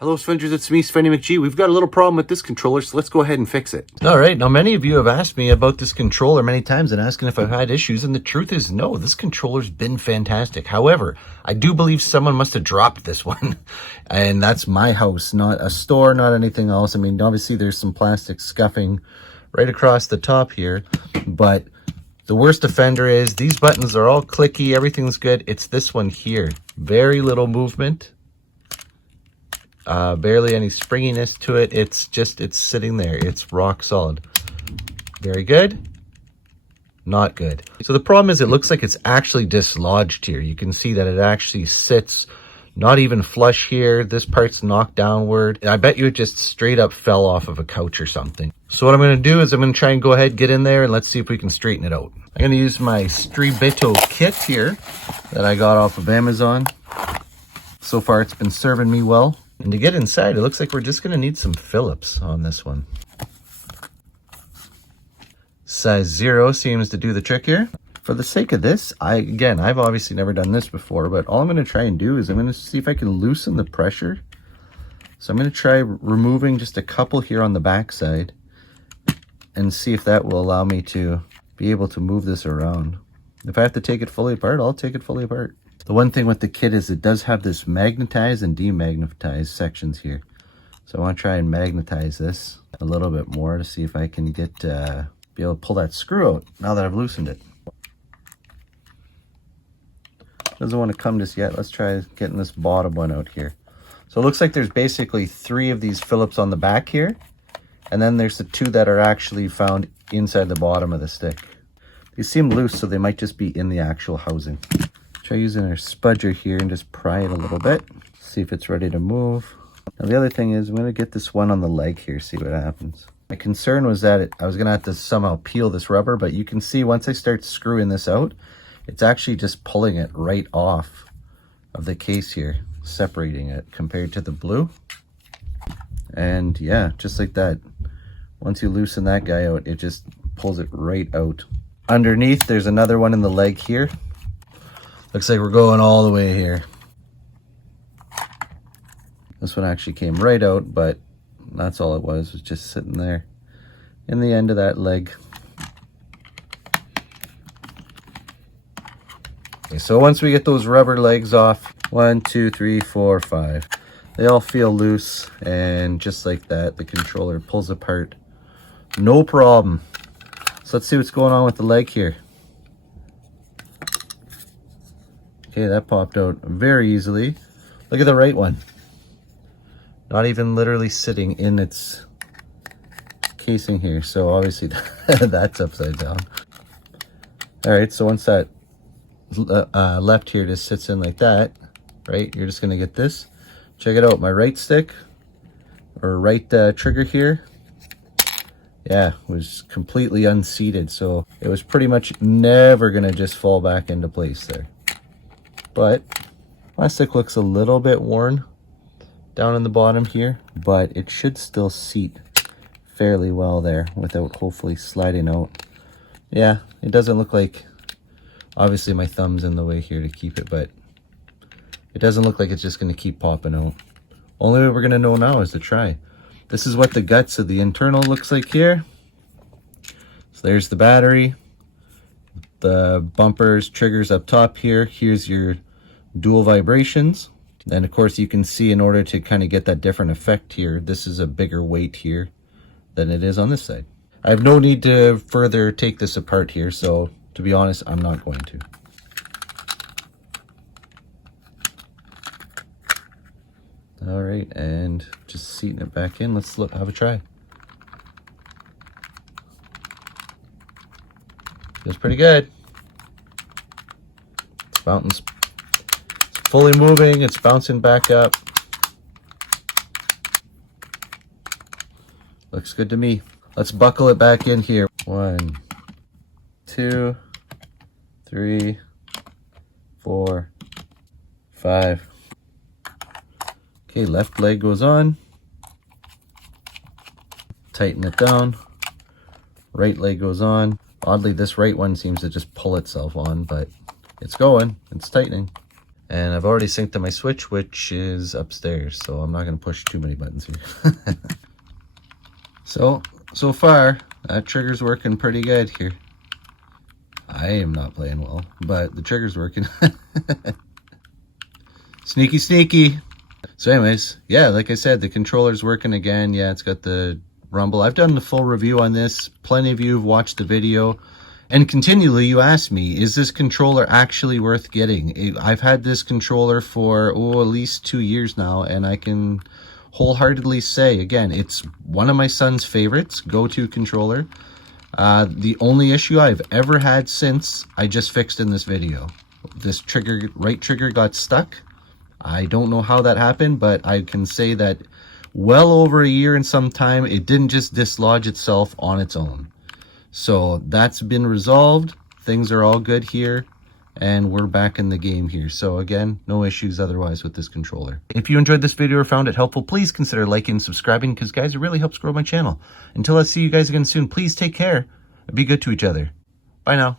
Hello, Svengers, it's me, Svenny McG. We've got a little problem with this controller, so let's go ahead and fix it. All right, now many of you have asked me about this controller many times and asking if I've had issues, and the truth is no, this controller's been fantastic. However, I do believe someone must have dropped this one, and that's my house, not a store, not anything else. I mean, obviously there's some plastic scuffing right across the top here, but the worst offender is these buttons are all clicky, everything's good. It's this one here, very little movement. Barely any springiness to it. It's sitting there. It's rock solid. Very good. Not good. So the problem is it looks like it's actually dislodged here. You can see that it actually sits not even flush here. This part's knocked downward. I bet you it just straight up fell off of a couch or something. So what I'm going to do is I'm going to try and go ahead, get in there, and let's see if we can straighten it out. I'm going to use my Stribito kit here that I got off of Amazon. So far it's been serving me well. And to get inside, it looks like we're just going to need some Phillips on this one. Size 0 seems to do the trick here. For the sake of this, I've obviously never done this before, but all I'm going to try and do is I'm going to see if I can loosen the pressure. So I'm going to try removing just a couple here on the back side and see if that will allow me to be able to move this around. If I have to take it fully apart, I'll take it fully apart. The one thing with the kit is it does have this magnetized and demagnetized sections here. So I want to try and magnetize this a little bit more to see if I can get be able to pull that screw out now that I've loosened it. Doesn't want to come just yet. Let's try getting this bottom one out here. So it looks like there's basically 3 of these Phillips on the back here, and then there's the 2 that are actually found inside the bottom of the stick. These seem loose, so they might just be in the actual housing. Try using our spudger here and just pry it a little bit, see if it's ready to move. Now the other thing is I'm going to get this one on the leg here, see what happens. My concern was that I was going to have to somehow peel this rubber, but you can see once I start screwing this out, it's actually just pulling it right off of the case here, separating it compared to the blue. And yeah, just like that. Once you loosen that guy out, it just pulls it right out. Underneath, there's another one in the leg here. Looks like we're going all the way here. This one actually came right out, but that's all it was just sitting there in the end of that leg. Okay, so once we get those rubber legs off, 1, 2, 3, 4, 5, they all feel loose, and just like that, the controller pulls apart. No problem. So let's see what's going on with the leg here. Okay, that popped out very easily. Look at the right one. Not even literally sitting in its casing here. So obviously that's upside down. All right, so once that left here just sits in like that, right? You're just gonna get this. Check it out, my right stick or right trigger here, yeah, was completely unseated. So it was pretty much never gonna just fall back into place there. But my stick looks a little bit worn down in the bottom here, but it should still seat fairly well there without hopefully sliding out. Yeah, it doesn't look like, obviously my thumb's in the way here to keep it, but it doesn't look like it's just going to keep popping out. Only way we're going to know now is to try. This is what the guts of the internal looks like here. So there's the battery, the bumpers, triggers up top here. Here's your dual vibrations. And of course you can see, in order to kind of get that different effect here, this is a bigger weight here than it is on this side. I have no need to further take this apart here, so to be honest, I'm not going to. All right, and just seating it back in. Let's have a try. Feels pretty good. It's fully moving, it's bouncing back up. Looks good to me. Let's buckle it back in here. 1, 2, 3, 4, 5. Okay, left leg goes on. Tighten it down. Right leg goes on. Oddly, this right one seems to just pull itself on, but it's going, it's tightening. And I've already synced to my Switch, which is upstairs, so I'm not going to push too many buttons here. So far, that trigger's working pretty good here. I am not playing well, but the trigger's working. Sneaky, sneaky. So anyways, yeah, like I said, the controller's working again. Yeah, it's got the rumble. I've done the full review on this. Plenty of you have watched the video. And continually you ask me, is this controller actually worth getting? I've had this controller for, at least 2 years now, and I can wholeheartedly say, again, it's one of my son's favorites, go-to controller. The only issue I've ever had since, I just fixed in this video. This trigger, right trigger got stuck. I don't know how that happened, but I can say that well over a year and some time, it didn't just dislodge itself on its own. So that's been resolved. Things are all good here, and we're back in the game here. So again, no issues otherwise with this controller. If you enjoyed this video or found it helpful, please consider liking and subscribing, because guys, it really helps grow my channel. Until I see you guys again soon, please take care and be good to each other. Bye now.